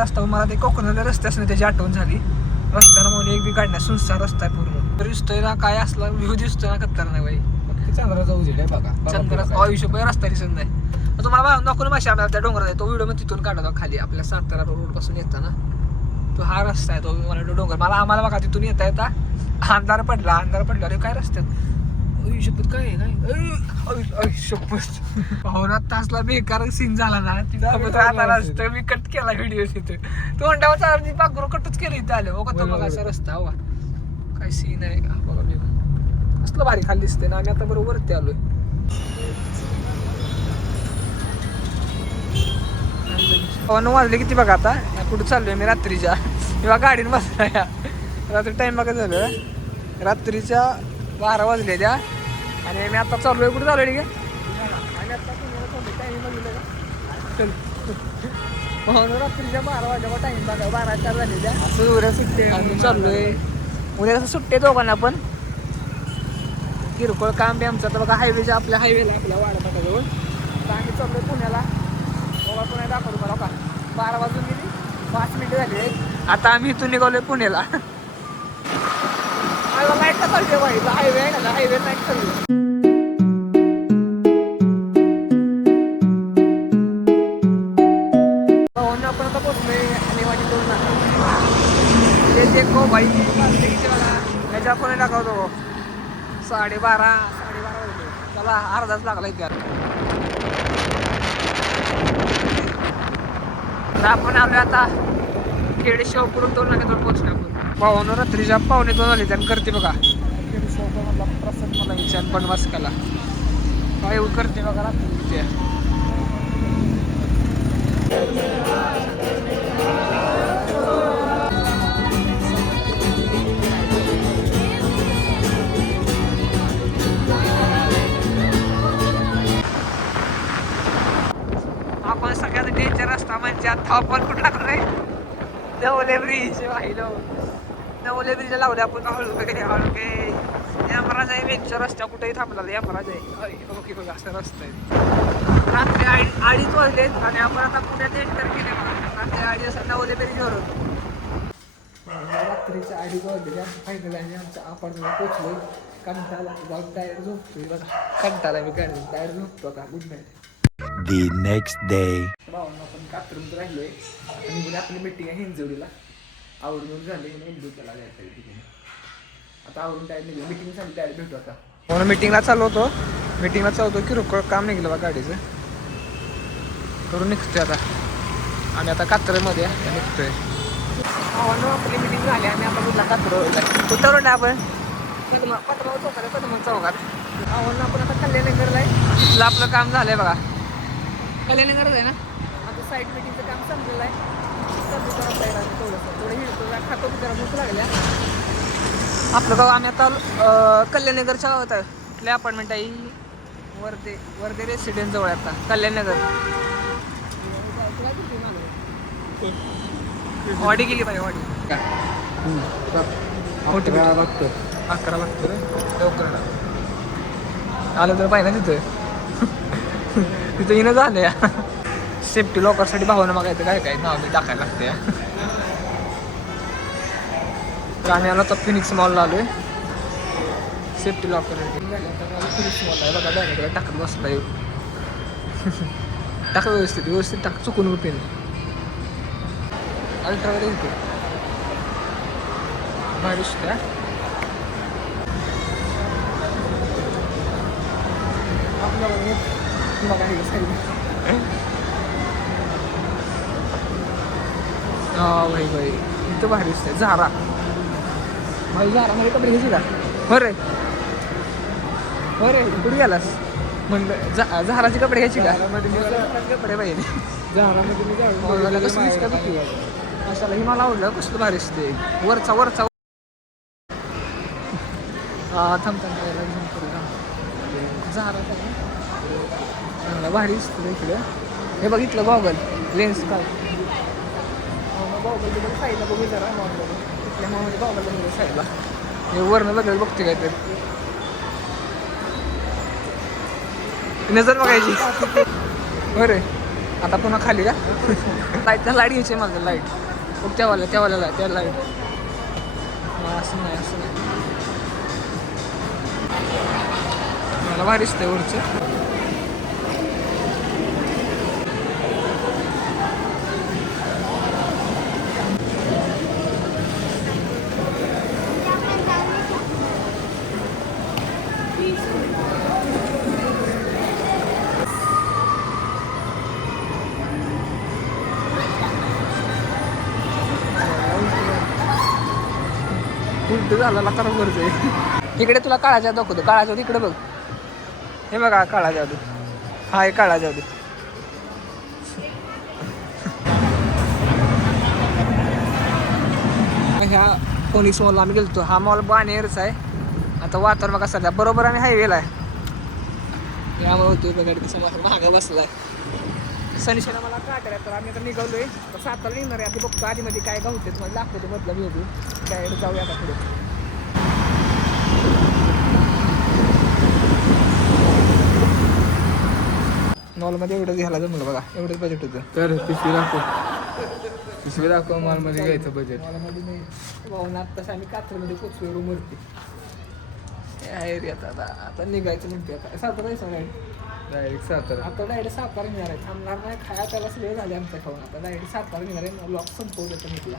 रस्ता मला ते कोकणाला रस्ते असणे त्याची आठवण झाली. रस्त्याला म्हणून एक बी काढण्यात सुनसार रस्ता आहे पूर्ण. तर दिसतोय ना काय असला व्ह्यू दिसतोय ना खतरनाक बाई. चंद्राचा उजेड आहे बघा. चंद्राचा आयुष्य रस्ता दिसत नाही. तुम्हाला नको माहिती आम्हाला त्या डोंगरात आहे तो व्हिडिओ मध्ये तिथून काढतो खाली आपल्या सातारा रोड पासून येताना तो हा रस्ता आहे. तो मला डोंगर मला आम्हाला बघा तिथून येता येता अंधार पडला अरे काय रस्त्यात शपथ काय नाही शपथ पाहुणात तासला बेकार सीन झाला ना तिथं मी कट केला व्हिडिओ तिथे तो अंडाचा पाखरू कटच केलं इथे आलं हो का तो बघा असा रस्ता हवा काय सीन आहे बघा मी असलं भारी खाली दिसते ना आम्ही आता बरोबर वरती आलोय. वाजले किती बघा आता कुठं चाललोय मी रात्रीच्या किंवा गाडीने बसला या रात्री टाइम बघा झालं रात्रीच्या 12 वाजले त्या आणि मी आता चाललोय कुठे चाललोय ठीक आहे आणि आता पुण्याला चाललोय टाइम बघितलं का म्हणून रात्रीच्या 12 वाजेला टाइम बघा 12:04 झाले त्या असं उद्या सुट्टे आम्ही चाललोय उद्या कसं सुट्टे दोघांना पण किरकोळ काम बी आमचं आता बघा हायवेच्या आपल्या हायवेला आपल्या वाडापाटाजवळ आता आम्ही चाललोय पुण्याला बाबा पुन्हा दाखवतो मला का 12 वाजून गेली 5 मिनिटं झाली आता आम्ही इथून निघालोय पुण्याला. लाईट का चालते बाई हायवे आहे ना हायवे लाईट चालू आपण आता पोचलोय आणि वाटी करून ते देखो बाई त्याच्या आपण दाखवतो 12:30 वाजले त्याला अर्धाच लागला इथे आपण आलोय आता खेडे शिवपुरून 2 नाक्यावर पोहोचलो आपण. भावानं रात्रीच्या 1:45 झाली त्यानं करते बघा प्रसन्न मला विचार पण वाचकाला काय एवढं करते बघा रात्री आपण सगळ्यात डेंजर रस्ता म्हणजे आता आपण कुठला करूय नवले ब्रिज नवले ब्रिजला लावले आपण हळूके यमराज आहे वेंचर रस्त्या कुठेही थांबला यमराज आहे ओके बघा असं रस्ता आहे. रात्री 2:30 वाजलेत आणि आपण आता पुण्यात एंटर केले रात्री 2:30 वाजता नवले ब्रिजवरून रात्रीच्या 2:30 वाजले फायनल आणि आमच्या अपार्टमेंट पोचलोय. कंटाळा जाऊन डायरेक्ट झोपतोय बघा कंटाळा मी डायरेक्ट झोपतो आता good night. The next day. भावांना आपण कात्रमत राहिलोय आणि पुढे आपली मीटिंग आहे हिंजवडीला आवडून झाले इंदूरला जायचं ठिकाणी आता आवडून डायरेक्ट निघलो मीटिंग झाली डायरेक्ट भेटू आता म्हणून मीटिंगला चालू होतो किरकोळ काम निघलं बा गाडीचं करून निघतोय आता आम्ही आता कात्रमध्ये निघतोय. भावांना आपली मीटिंग झाली आणि आता कुठला कात्र उतरलो ना आपण पद्मा चौकात पद्मा चौकात भावांना आपण आता कल्याणनगरला आहे तिथलं आपलं काम झालंय बघा कल्याणनगरच आहे ना आता साईट मीटिंगचं काम संपलेलं आहे थोडं हिडतो खातो जरा भूक लागल्या आपलं गाव आम्ही आता कल्याणनगरच्या गावात आहे कुठल्या अपार्टमेंट आहे वर्धे रेसिडेन्स जवळ आता कल्याणनगर वाडी गेली पाहिजे वाडी 11 लागतो रे लवकर आलं तर पाहिजे ना तिथं येणं झालं सेफ्टी लॉकरसाठी भावानं मागायचं काय नाव मी टाकायला लागते. तर आम्ही आलो तर फिनिक्स मॉलला आलोय सेफ्टी लॉकरसाठी फिनिक्स मॉल आहे बघा बॅगेकडे टाकत बसला येऊ टाका व्यवस्थित टाक चुकून रुपये अल्ट्रावर येते बाहेर सुद्धा बघा भाई इथं बाहेर दिसतंय झारा भाई झारामध्ये कपडे घ्यायची का हो रे कुठे गेलास म्हणलं झाराचे कपडे घ्यायची का कपडे पाहिजे झारामध्ये कसं दिसतं अशाला ही मला आवडलं कसलं भारी दिसते वरचा थांब झारा चांगला भारी दिसतो इकडे हे बघितलं गॉगल लेन्स काय गॉगल बघ साईडला बघू जरा मॉलमध्ये तिथल्या मॉलमध्ये गॉगल बघू साईडला हे वरनं बघायला बघते काय तर नजर बघायची बरे आता पुन्हा खाली का लाईटला लाईट घ्यायची मला लाईट मग त्यावाल्या लाईट त्या लाईट असं नाही मला भारी दिसतंय वरचं उलट झाला खरं गरज आहे इकडे तुला काळा जादू दाखवतो काळा जादू इकडे बघ हे बघा काळा जादू हा हे काळा जादू ह्या पोलीस मॉलला आम्ही गेलतो हा मॉल बाणेरचा आहे आता वातावरण बघा सध्या बरोबर आणि हायवेला आहे यामुळे होतो बघा कसं महाग बसलाय शनिशेला मला काय करायचं तर आम्ही आता निघालोय तर साताला निघणार आहे आता बघतो आधीमध्ये काय गावते तुम्हाला दाखवतो मधला व्हिडिओ काय जाऊया आता पुढे मॉलमध्ये एवढंच घ्यायला जमलं बघा एवढंच बजेट होतं तर पिशवी दाखव मॉलमध्ये घ्यायचं बजेट. मॉलमध्ये नाही भावनात तसं आम्ही कात्रमध्ये पोचलो रूमवरती या एरियात आता निघायचं म्हणते आता सातारा जायचं डायरेक्ट डायरेक्ट सातारा. आता डायरेक्ट सातारा निघणार आहे थांबणार नाही खाया त्याला सगळे झाले आमच्या खाऊन आता डायरेक्ट सातारा निघणार आहे लॉक संपवलं तर निघला